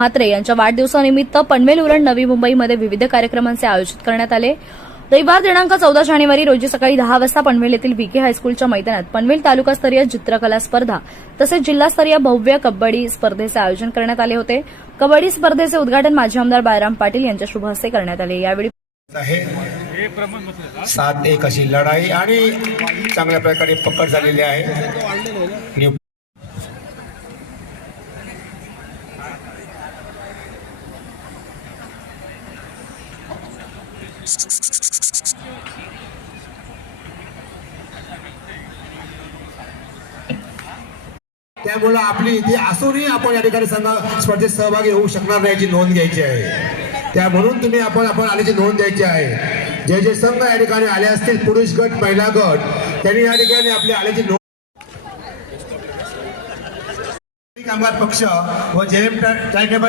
म्हात्रे यांच्या वाढदिवसानिमित्त पनवेल उरण नवी मुंबईमध्ये विविध कार्यक्रमांचे आयोजित करण्यात आले। रविवार दिनांक 14 जानेवारी रोजी सकाळी 10 वाजता पनवेल येथील बीके हायस्कूलच्या मैदानात पनवेल तालुकास्तरीय चित्रकला स्पर्धा तसेच जिल्हास्तरीय भव्य कबड्डी स्पर्धेचे आयोजन करण्यात आले होते। कबड्डी स्पर्धेचे उद्घाटन माजी आमदार बाळराम पाटील यांच्या शुभ हस्ते करण्यात आले। यावेळी 7-1 अशी लढाई आणि चांगल्या प्रकारे पकड झालेली आहे। त्यामुळे आपली इथे असूनही आपण या ठिकाणी स्पर्धेत सहभागी होऊ शकणार नाही याची नोंद घ्यायची आहे। त्या म्हणून तुम्ही आपण आल्याची नोंद द्यायची आहे। जे जे संघ या ठिकाणी आले असतील पुरुष गट महिला गट त्यांनी या ठिकाणी आपली आल्याची नोंद कामगार पक्ष व जेएम चॅरिटेबल